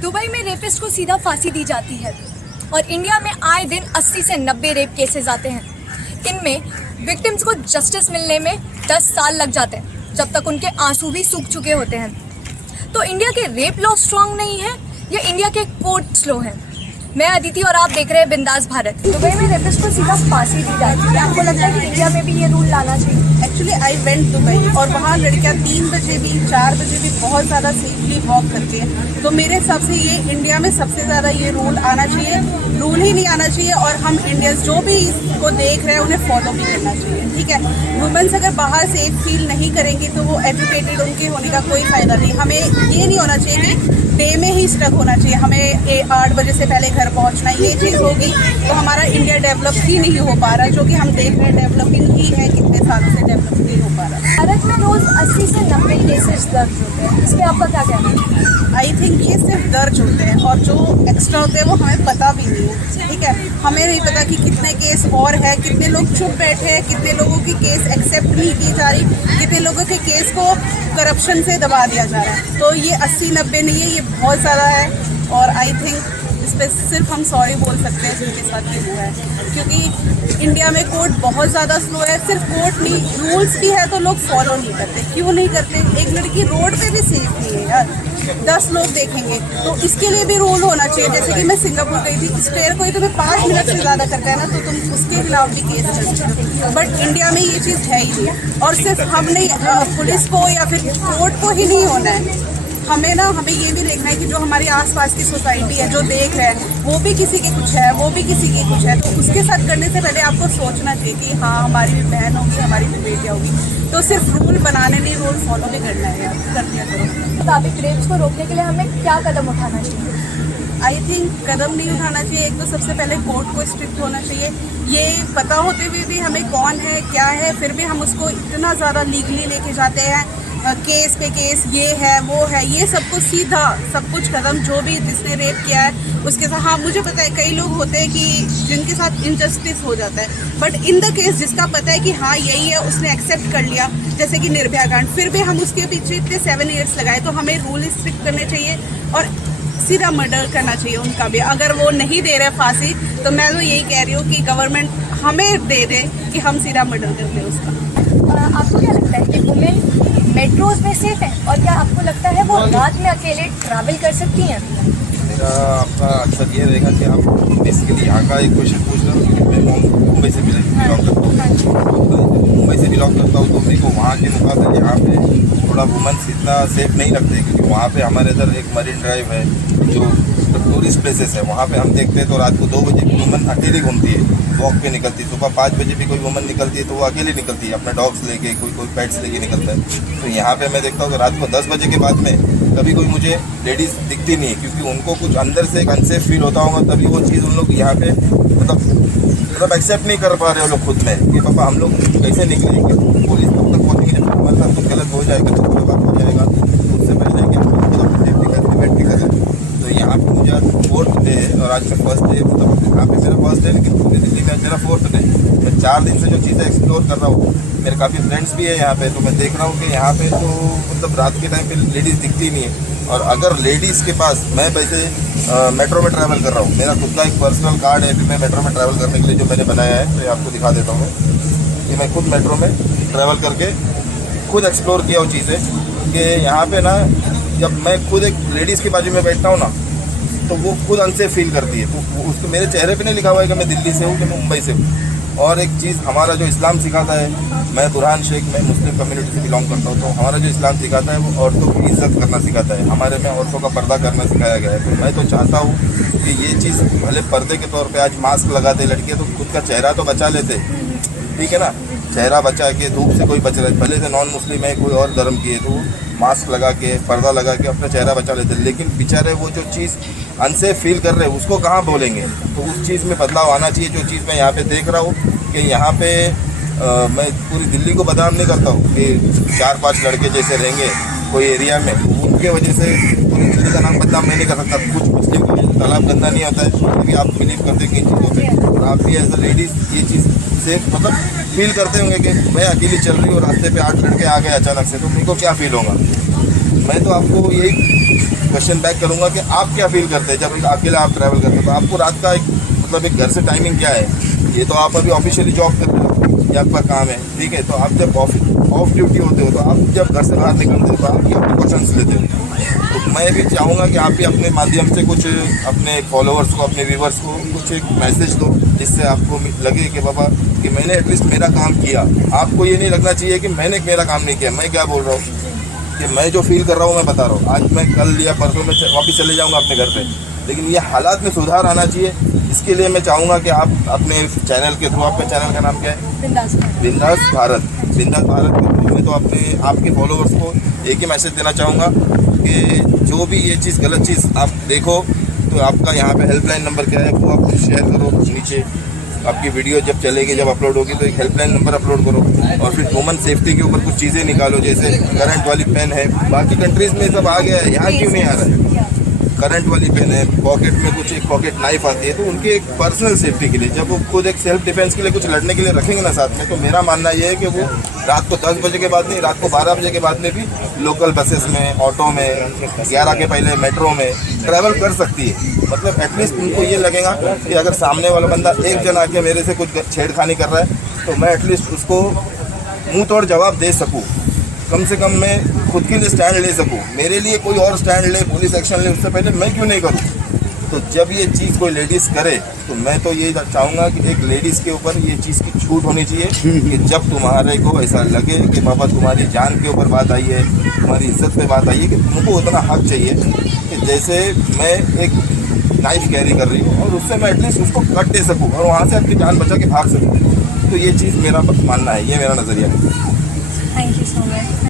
Dubai में rapist को सीधा फांसी दी जाती है और इंडिया में आए दिन 80 से 90 रेप केसेस आते हैं। इनमें विक्टिम्स को जस्टिस मिलने में 10 साल लग जाते हैं, जब तक उनके आंसू भी सूख चुके होते हैं। तो इंडिया के रेप लॉ स्ट्रॉन्ग नहीं है, ये इंडिया के कोर्ट स्लो है। मैं अदिति और आप देख रहे हैं बिंदास भारत। दुबई में रेपिस्ट को सीधा फांसी दी जाती है, आपको लगता है कि इंडिया में भी ये रूल लाना चाहिए? एक्चुअली आई वेंट दुबई और वहाँ लड़कियाँ 3 बजे भी 4 बजे भी बहुत ज़्यादा सेफली वॉक करती हैं। तो मेरे हिसाब से ये इंडिया में सबसे ज़्यादा ये रूल आना चाहिए। रूल ही नहीं आना चाहिए और हम इंडियंस जो भी इसको देख रहे हैं उन्हें फॉलो भी करना चाहिए। ठीक है, वुमेन्स अगर बाहर सेफ फील नहीं करेंगी तो वो एजुकेटेड उनके होने का कोई फ़ायदा नहीं। हमें ये नहीं होना चाहिए कि डे में ही स्टक होना चाहिए, हमें 8 बजे से पहले घर पहुंचना। ये चीज़ होगी तो हमारा इंडिया डेवलप ही नहीं हो पा रहा, जो कि हम देख रहे हैं डेवलपिंग ही है, कितने सालों से डेवलप नहीं हो पा रहा। भारत में रोज 80 से 90 केसेस दर्ज होते हैं, इस पर आपका क्या कहना है? आई थिंक ये सिर्फ दर्ज होते हैं और जो एक्स्ट्रा होते हैं वो हमें पता भी नहीं है। ठीक है, हमें नहीं पता कि कितने केस और है, कितने लोग चुप बैठे हैं, कितने लोगों की केस एक्सेप्ट नहीं की जा रही, कितने लोगों के केस को करप्शन से दबा दिया जा रहा है। तो ये 80-90 नहीं है, ये बहुत ज़्यादा है और आई थिंक इस पर सिर्फ हम सॉरी बोल सकते हैं जिनके साथ ये हुआ है, क्योंकि इंडिया में कोर्ट बहुत ज़्यादा स्लो है। सिर्फ कोर्ट नहीं, रूल्स भी है तो लोग फॉलो नहीं करते। क्यों नहीं करते? एक लड़की रोड पे भी सेफ नहीं है यार, 10 लोग देखेंगे, तो इसके लिए भी रूल होना चाहिए। जैसे कि मैं सिंगापुर गई थी, स्टेयर कोई तुम्हें 5 मिनट से ज़्यादा करता है ना तो तुम उसके खिलाफ भी केस कर सकते हो। बट इंडिया में ये चीज़ है ही नहीं और सिर्फ हम नहीं, पुलिस को या फिर कोर्ट को ही नहीं होना है। हमें ये भी देखना है कि जो हमारे आसपास की सोसाइटी है, जो देख रहे हैं, वो भी किसी के कुछ है, वो भी किसी की कुछ है। तो उसके साथ करने से पहले आपको सोचना चाहिए कि हाँ, हमारी भी बहन होगी, हमारी भी बेटियाँ होगी। तो सिर्फ रूल बनाने नहीं, रूल फॉलो भी करना है यार, कर दिया करो। मुताबिक रेप्स को रोकने के लिए हमें क्या कदम उठाना चाहिए? आई थिंक कदम नहीं उठाना चाहिए। एक तो सबसे पहले कोर्ट को स्ट्रिक्ट होना चाहिए। ये पता होते हुए भी हमें कौन है क्या है, फिर भी हम उसको इतना ज़्यादा लीगली लेके जाते हैं, केस पे केस, ये है वो है, ये सब कुछ सीधा सब कुछ कदम जो भी जिसने रेप किया है उसके साथ। हाँ, मुझे पता है कई लोग होते हैं कि जिनके साथ इनजस्टिस हो जाता है, बट इन द केस जिसका पता है कि हाँ यही है, उसने एक्सेप्ट कर लिया, जैसे कि निर्भया कांड, फिर भी हम उसके पीछे इतने 7 ईयर्स लगाए। तो हमें रूल स्ट्रिक्ट करने चाहिए और सीधा मर्डर करना चाहिए उनका भी। अगर वो नहीं दे रहे फांसी तो मैं तो यही कह रही हूँ कि गवर्नमेंट हमें दे दे कि हम सीधा मर्डर कर दें उसका। आपको क्या लगता है कि वुमेन मेट्रोज में सेफ है, और क्या आपको लगता है वो रात में अकेले ट्रैवल कर सकती हैं? मेरा आपका अक्सर ये रहेगा कि आप बेसिकली यहाँ का एक क्वेश्चन पूछ रहे हो, क्योंकि मैं मुंबई से बिलोंग करता हूँ। मुंबई से बिलोंग करता हूँ तो मेरे को वहाँ के मुकाबले यहाँ पे थोड़ा वुमेन्स इतना सेफ नहीं रखते, क्योंकि वहाँ पे हमारे इधर एक मरीन ड्राइव है जो टूरिस्ट प्लेसेस है, वहाँ पे हम देखते हैं तो रात को 2 बजे भी वुमन अकेली घूमती है, वॉक पे निकलती है। सुबह 5 बजे भी कोई वुमन निकलती है तो वो अकेली निकलती है, अपने डॉग्स लेके, कोई पेट्स लेके निकलता है। तो यहाँ पे मैं देखता हूँ कि रात को 10 बजे के बाद में कभी कोई मुझे लेडीज़ दिखती नहीं है, क्योंकि उनको कुछ अंदर से एक अनसेफ फील होता होगा, तभी वो चीज़ उन लोग यहाँ पे मतलब एक्सेप्ट नहीं कर पा रहे हो लोग खुद में कि पापा हम लोग कैसे निकलेंगे। पुलिस तब तक पहुँचेंगे जब हमारे साथ कुछ गलत हो जाएगा, तो कोई बात हो जाएगा, तो उससे पहले कि सेफ्टी करके वेट करें। तो यहाँ पे मुझे आज 4th डे है और आज का फर्स्ट डे, मतलब यहाँ पे मेरा फर्स्ट डे, लेकिन पूरी दिल्ली में मेरा 4th डे। मैं 4 दिन से जो चीज़ें एक्सप्लोर कर रहा हूँ, मेरे काफ़ी फ्रेंड्स भी है यहाँ पे, तो मैं देख रहा हूँ कि यहाँ पे तो मतलब रात के टाइम पे लेडीज़ दिखती नहीं है। और अगर लेडीज़ के पास, मैं वैसे मेट्रो में ट्रैवल कर रहा हूँ, मेरा खुद का एक पर्सनल कार्ड है, फिर मैं मेट्रो में ट्रैवल करने के लिए जो मैंने बनाया है, तो ये आपको दिखा देता हूँ कि मैं खुद मेट्रो में ट्रैवल करके खुद एक्सप्लोर किया वो चीज़ें कि यहाँ पे ना, जब मैं खुद एक लेडीज़ के बाजू में बैठता हूँ ना, तो वो खुद अनसेफ फील करती है। तो उसको मेरे चेहरे पे नहीं लिखा हुआ है कि मैं दिल्ली से हूँ कि मैं मुंबई से हूँ। और एक चीज़ हमारा जो इस्लाम सिखाता है, मैं बुरहान शेख, मैं मुस्लिम कम्युनिटी से बिलोंग करता हूँ, तो हमारा जो इस्लाम सिखाता है वो औरतों की इज्जत करना सिखाता है। हमारे में औरतों का पर्दा करना सिखाया गया है। तो मैं तो चाहता हूँ कि ये चीज़, भले पर्दे के तौर पे आज मास्क लगाते लड़कियाँ, तो खुद का चेहरा तो बचा लेते, ठीक है ना, चेहरा बचा के धूप से कोई बच रहा है, भले से नॉन मुस्लिम है, कोई और धर्म की है, तो मास्क लगा के, पर्दा लगा के अपना चेहरा बचा लेते हैं। लेकिन बेचारे वो जो चीज़ अनसेफ फील कर रहे हैं उसको कहाँ बोलेंगे? तो उस चीज़ में बदलाव आना चाहिए। जो चीज़ मैं यहाँ पे देख रहा हूँ कि यहाँ पे मैं पूरी दिल्ली को बदनाम नहीं करता हूँ कि 4-5 लड़के जैसे रहेंगे कोई एरिया में, उनके वजह से पूरी दिल्ली का नाम बदनाम मैं नहीं कर सकता। कुछ मुस्लिम की वजह से तालाब गंदा नहीं होता है, तो भी आप बिलीव करते हैं कि इन चीज़ों में, और आप भी एज अ लेडीज़ ये चीज़ से मतलब फील करते होंगे कि मैं अकेली चल रही हूँ, रास्ते पे 8 लड़के आ गए अचानक से, तो मेरे को क्या फील होगा। मैं तो आपको यही क्वेश्चन बैक करूँगा कि आप क्या फील करते हैं जब अकेला आप ट्रैवल करते हो, तो आपको रात का एक मतलब एक घर से टाइमिंग क्या है। ये तो आप अभी ऑफिशियली जॉब कर रहे हो, ये आपका काम है, ठीक है। तो आप जब ऑफ ड्यूटी होते हो, तो आप जब घर से बाहर निकलते हो तो आप ये प्रिकॉशंस लेते हो। तो मैं भी चाहूँगा कि आप भी अपने माध्यम से कुछ अपने फॉलोअर्स को, अपने व्यूवर्स को कुछ एक मैसेज दो, जिससे आपको लगे कि बाबा कि मैंने एटलीस्ट मेरा काम किया। आपको ये नहीं लगना चाहिए कि मैंने मेरा काम नहीं किया। मैं क्या बोल रहा हूँ कि मैं जो फील कर रहा हूँ मैं बता रहा हूँ। आज मैं कल या परसों में वापस चले जाऊँगा अपने घर पे, लेकिन ये हालात में सुधार आना चाहिए। इसके लिए मैं चाहूँगा कि आप अपने चैनल के थ्रू, आपके चैनल का नाम क्या है? बिंदास भारत। बिंदास भारत के थ्रू मैं तो अपने आपके फॉलोअर्स को एक ही मैसेज देना चाहूँगा कि जो भी ये चीज़ गलत चीज़ आप देखो, तो आपका यहाँ पे हेल्पलाइन नंबर क्या है वो आप शेयर करो। नीचे आपकी वीडियो जब चलेगी, जब अपलोड होगी, तो एक हेल्पलाइन नंबर अपलोड करो। और फिर वुमन सेफ्टी के ऊपर कुछ चीज़ें निकालो, जैसे करंट वाली पेन है। बाकी कंट्रीज़ में सब आ गया है, यहाँ क्यों नहीं आ रहा है? करंट वाली पेन है, पॉकेट में कुछ एक पॉकेट नाइफ आती है, तो उनके एक पर्सनल सेफ्टी के लिए जब वो खुद एक सेल्फ डिफेंस के लिए कुछ लड़ने के लिए रखेंगे ना साथ में, तो मेरा मानना ये है कि वो रात को 10 बजे के बाद नहीं, रात को 12 बजे के बाद में भी लोकल बसेस में, ऑटो में, 11 के पहले मेट्रो में ट्रैवल कर सकती है। मतलब एटलीस्ट उनको ये लगेगा कि अगर सामने वाला बंदा एक जन आके मेरे से कुछ छेड़खानी कर रहा है, तो मैं एटलीस्ट उसको मुंह तोड़ जवाब दे सकूँ। कम से कम मैं खुद के लिए स्टैंड ले सकूं। मेरे लिए कोई और स्टैंड ले, पुलिस एक्शन ले, उससे पहले मैं क्यों नहीं करूं? तो जब ये चीज़ कोई लेडीज़ करे, तो मैं तो ये चाहूँगा कि एक लेडीज़ के ऊपर ये चीज़ की छूट होनी चाहिए कि जब तुम्हारे को ऐसा लगे कि बाबा तुम्हारी जान के ऊपर बात आई है, तुम्हारी इज्जत पे बात आई है, कि तुमको उतना हक चाहिए कि जैसे मैं एक नाइफ कैरी कर रही हूँ और उससे मैं एटलीस्ट उसको कट दे सकूँ और वहाँ से अपनी जान बचा के भाग सकूँ। तो ये चीज़ मेरा मानना है, ये मेरा नज़रिया है। Thank you so much.